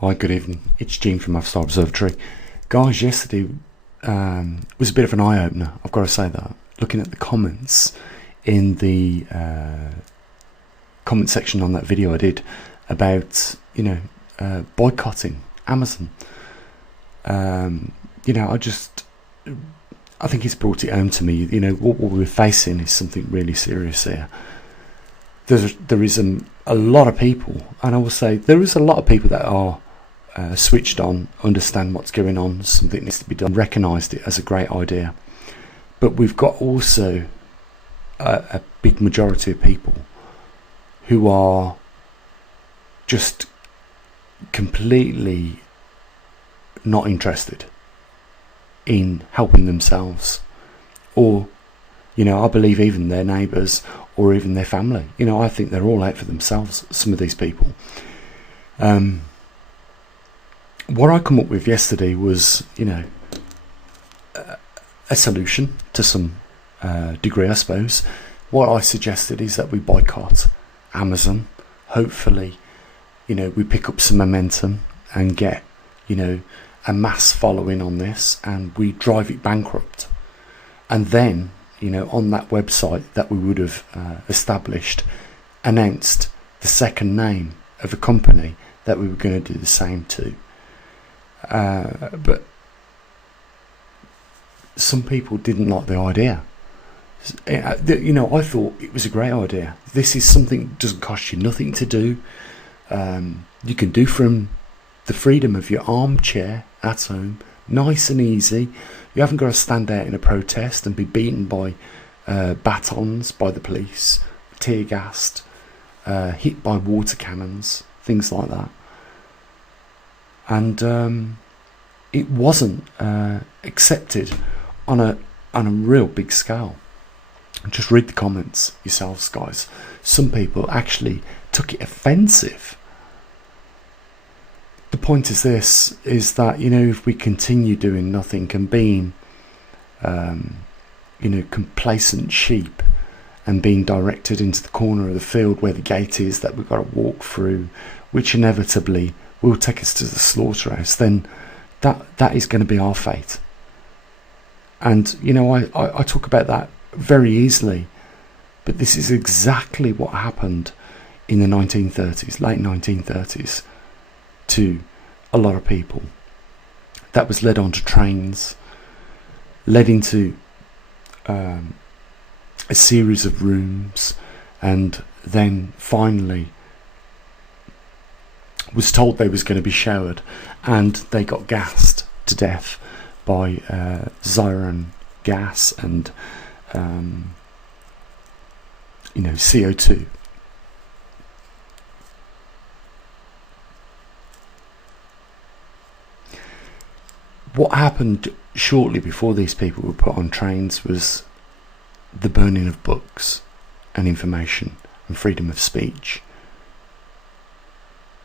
Hi, good evening. It's Gene from Maverickstar Observatory. Guys, yesterday was a bit of an eye-opener, I've got to say that. Looking at the comments in the comment section on that video I did about, boycotting Amazon. I think it's brought it home to me, what we're facing is something really serious here. There is a lot of people, and I will say there is a lot of people that are switched on, understand what's going on, something needs to be done, recognised it as a great idea. But we've got also a big majority of people who are just completely not interested in helping themselves, or I believe even their neighbours or even their family. I think they're all out for themselves, some of these people. What I come up with yesterday was a solution to some degree, I suppose. What I suggested is that we boycott Amazon. Hopefully we pick up some momentum and get a mass following on this, and we drive it bankrupt. And then on that website that we would have established, announced the second name of a company that we were going to do the same to. But some people didn't like the idea. I thought it was a great idea. This is something that doesn't cost you nothing to do. You can do from the freedom of your armchair at home, nice and easy. You haven't got to stand out in a protest and be beaten by batons by the police, tear gassed, hit by water cannons, things like that. And it wasn't accepted on a real big scale. Just read the comments yourselves, guys. Some people actually took it offensive. The point is this, is that if we continue doing nothing and being complacent sheep and being directed into the corner of the field where the gate is that we've got to walk through, which inevitably will take us to the slaughterhouse, then that is going to be our fate. And I talk about that very easily, but this is exactly what happened in the 1930s, late 1930s, to a lot of people. That was led onto trains, led into a series of rooms, and then finally was told they was going to be showered, and they got gassed to death by sarin gas and CO2. What happened shortly before these people were put on trains was the burning of books and information and freedom of speech,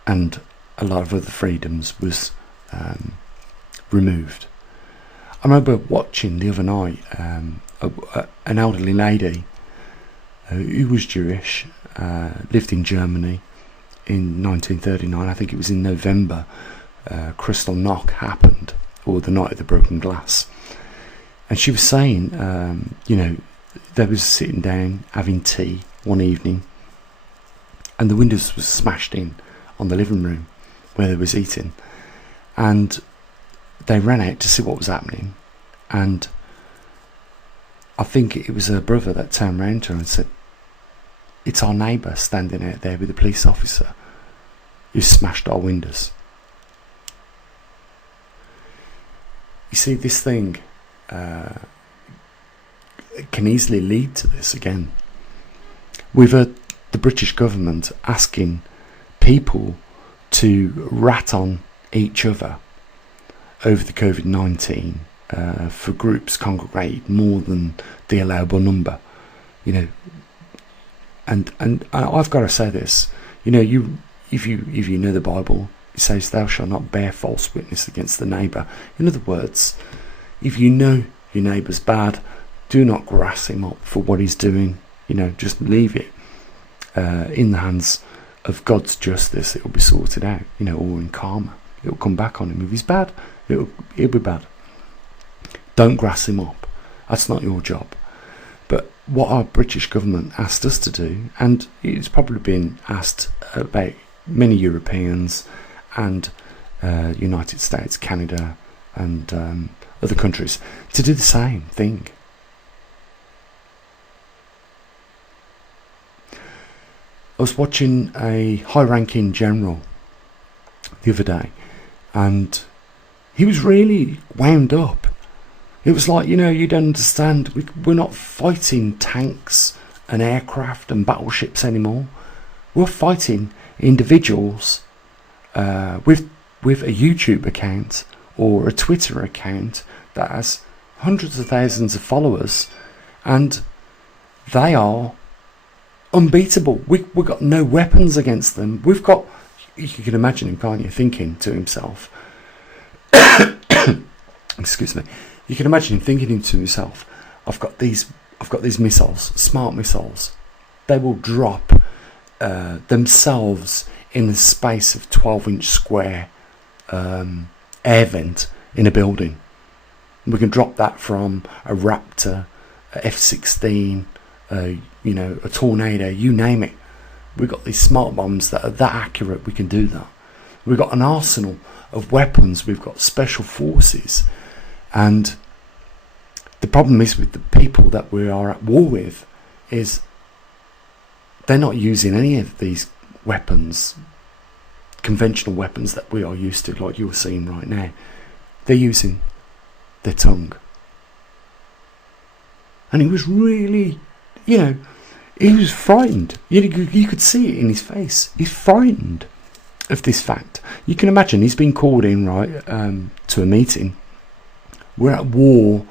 and a lot of other freedoms was removed. I remember watching the other night an elderly lady who was Jewish, lived in Germany in 1939. I think it was in November. Kristallnacht happened, or the night of the broken glass, and she was saying they was sitting down having tea one evening, and the windows was smashed in on the living room where they was eating, and they ran out to see what was happening. And I think it was her brother that turned round to her and said, "It's our neighbour standing out there with a police officer who smashed our windows." You see, this thing can easily lead to this again. We've heard the British government asking people to rat on each other over the COVID-19 for groups congregated more than the allowable number, and I've got to say this, if you know the Bible, it says thou shalt not bear false witness against the neighbour. In other words, if you know your neighbour's bad, do not grass him up for what he's doing. Just leave it in the hands of God's justice. It will be sorted out, or in karma. It'll come back on him. If he's bad, he'll be bad. Don't grass him up. That's not your job. But what our British government asked us to do, and it's probably been asked about many Europeans and United States, Canada, and other countries, to do the same thing. I was watching a high-ranking general the other day, and he was really wound up. It was like, you don't understand, we're not fighting tanks and aircraft and battleships anymore. We're fighting individuals with a YouTube account or a Twitter account that has hundreds of thousands of followers, and they are unbeatable. We've got no weapons against them. You can imagine him, can't you, thinking to himself, excuse me, you can imagine him thinking to himself, I've got these missiles, smart missiles. They will drop themselves in the space of 12-inch square air vent in a building. We can drop that from a Raptor, a F-16, a Tornado, you name it. We've got these smart bombs that are that accurate, we can do that. We've got an arsenal of weapons, we've got special forces. And the problem is with the people that we are at war with is they're not using any of these weapons, conventional weapons that we are used to, like you're seeing right now. They're using their tongue. And he was really, he was frightened. You could see it in his face. He's frightened of this fact. You can imagine he's been called in, right, to a meeting. We're at war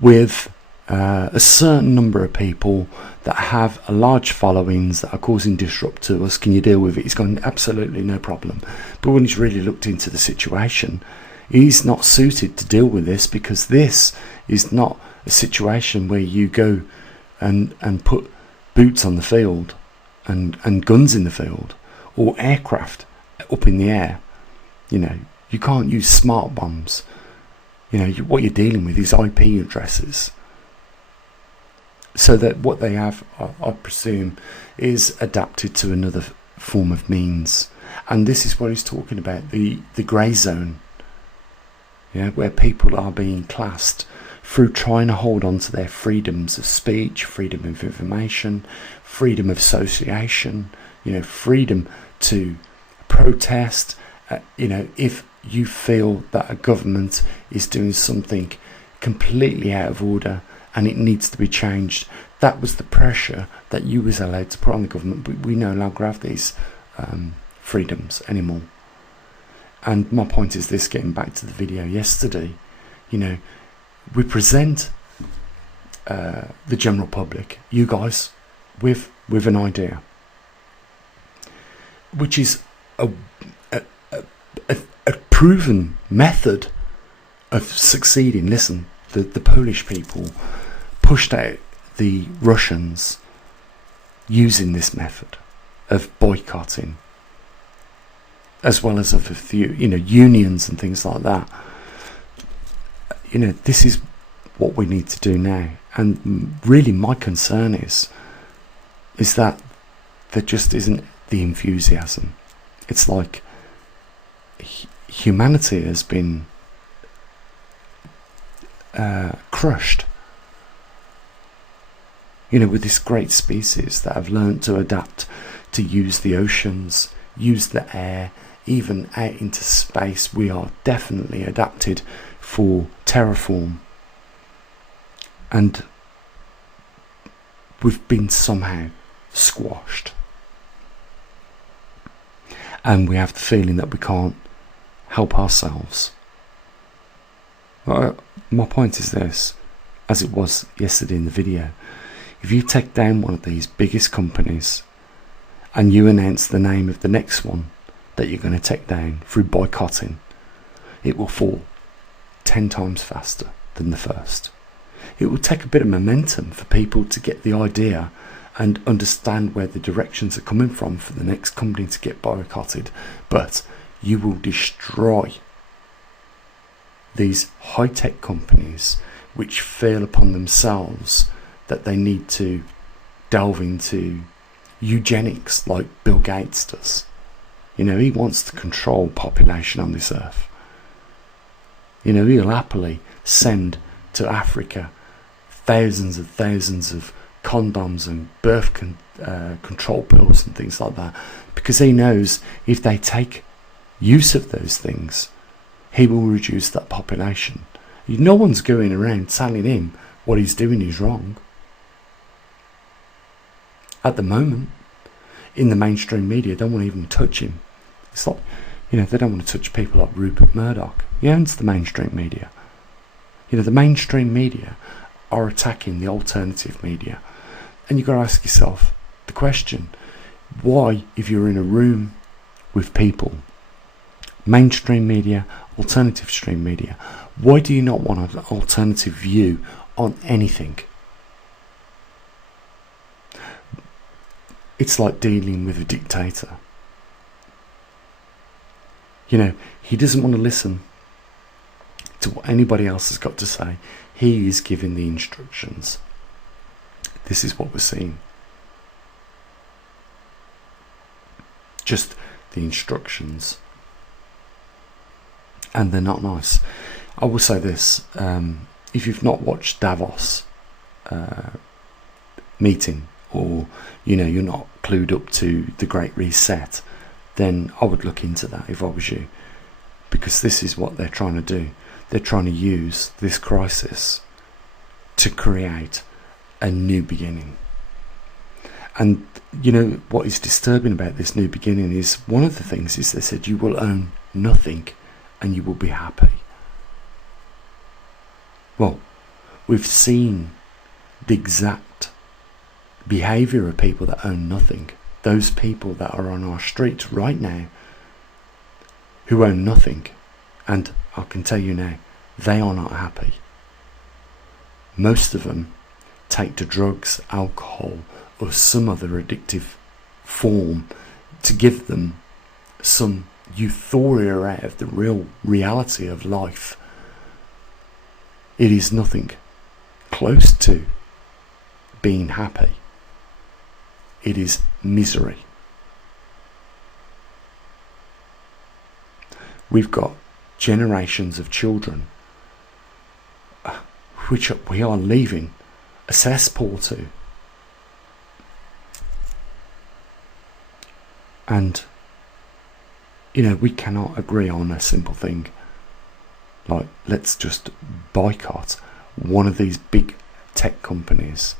with a certain number of people that have a large followings that are causing disrupt to us. Can you deal with it? He's gone, absolutely no problem. But when he's really looked into the situation, he's not suited to deal with this, because this is not a situation where you go and put boots on the field and guns in the field or aircraft up in the air. You can't use smart bombs. What you're dealing with is IP addresses. So that what they have, I presume, is adapted to another form of means. And this is what he's talking about, the grey zone. Where people are being classed through trying to hold on to their freedoms of speech, freedom of information, freedom of association, freedom to protest. If you feel that a government is doing something completely out of order and it needs to be changed, that was the pressure that you was allowed to put on the government. But we no longer have these freedoms anymore. And my point is this, getting back to the video yesterday, we present the general public, you guys, with an idea, which is a proven method of succeeding. Listen, the Polish people pushed out the Russians using this method of boycotting, as well as of a few, unions and things like that. This is what we need to do now. And really my concern is that there just isn't the enthusiasm. It's like humanity has been crushed. With this great species that have learned to adapt, to use the oceans, use the air, even out into space. We are definitely adapted for terraform, and we've been somehow squashed, and we have the feeling that we can't help ourselves. My point is this, as it was yesterday in the video: if you take down one of these biggest companies and you announce the name of the next one that you're going to take down through boycotting, it will fall 10 times faster than the first. It will take a bit of momentum for people to get the idea and understand where the directions are coming from for the next company to get boycotted, but you will destroy these high-tech companies which feel upon themselves that they need to delve into eugenics like Bill Gates does. You know, he wants to control population on this earth. You know, he'll happily send to Africa thousands of condoms and birth control pills and things like that, because he knows if they take use of those things, he will reduce that population. No one's going around telling him what he's doing is wrong. At the moment, in the mainstream media, they don't want to even touch him. It's like, you know, they don't want to touch people like Rupert Murdoch. He owns the mainstream media. You know, the mainstream media are attacking the alternative media. And you've got to ask yourself the question, why, if you're in a room with people, mainstream media, alternative stream media, why do you not want an alternative view on anything? It's like dealing with a dictator. You know, he doesn't want to listen to what anybody else has got to say. He is giving the instructions. This is what we're seeing. Just the instructions. And they're not nice. I will say this, if you've not watched Davos meeting, or you know, you're not clued up to the Great Reset, then I would look into that if I was you, because this is what they're trying to do. They're trying to use this crisis to create a new beginning. And you know what is disturbing about this new beginning is, one of the things is they said you will own nothing and you will be happy. Well, we've seen the exact behaviour of people that own nothing. Those people that are on our streets right now who own nothing, and I can tell you now, they are not happy. Most of them take to drugs, alcohol, or some other addictive form to give them some euphoria out of the real reality of life. It is nothing close to being happy. It is misery. We've got generations of children which we are leaving a cesspool to. And you know, we cannot agree on a simple thing like, let's just boycott one of these big tech companies,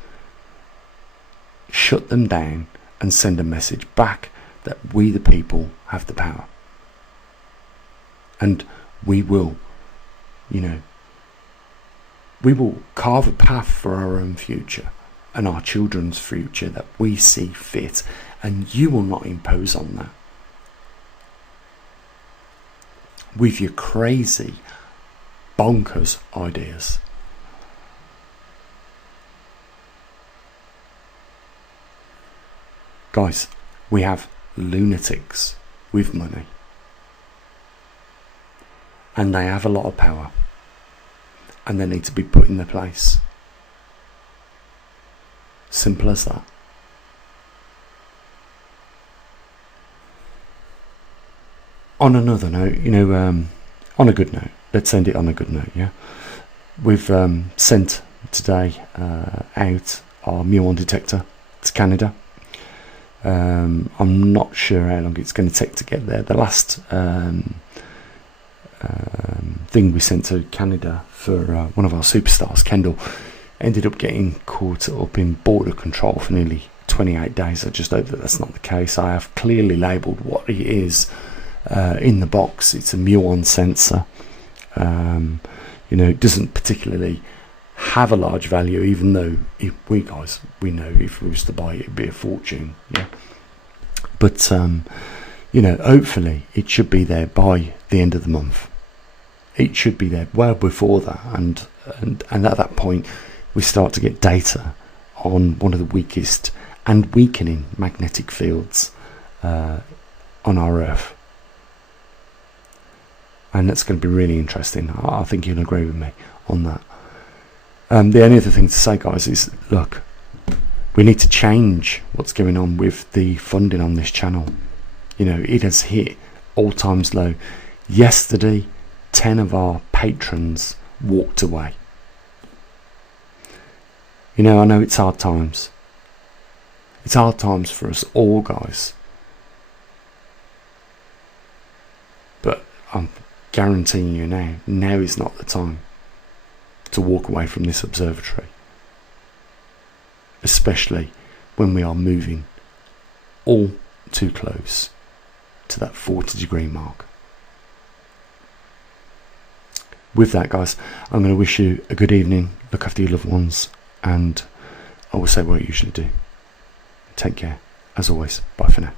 shut them down, and send a message back that we the people have the power, and we will, you know, we will carve a path for our own future and our children's future that we see fit, and you will not impose on that with your crazy bonkers ideas. Guys, we have lunatics with money, and they have a lot of power, and they need to be put in their place. Simple as that. On another note, you know, on a good note, let's end it on a good note, yeah? We've sent today out our muon detector to Canada. I'm not sure how long it's going to take to get there. The last thing we sent to Canada for one of our superstars, Kendall, ended up getting caught up in border control for nearly 28 days. I just hope that that's not the case. I have clearly labelled what it is in the box. It's a muon sensor. You know, it doesn't particularly have a large value, even though if we know if we was to buy it, it'd be a fortune, yeah. But you know, hopefully it should be there by the end of the month. It should be there well before that, and at that point we start to get data on one of the weakest and weakening magnetic fields on our Earth. and that's going to be really interesting. I think you'll agree with me on that. The only other thing to say, guys, is look, we need to change what's going on with the funding on this channel. You know, it has hit all times low. Yesterday, 10 of our patrons walked away. You know, I know it's hard times. It's hard times for us all, guys. But I'm guaranteeing you now is not the time to walk away from this observatory. Especially when we are moving all too close to that 40-degree mark. With that, guys, I'm going to wish you a good evening. Look after your loved ones, and I will say what I usually do. Take care. As always, bye for now.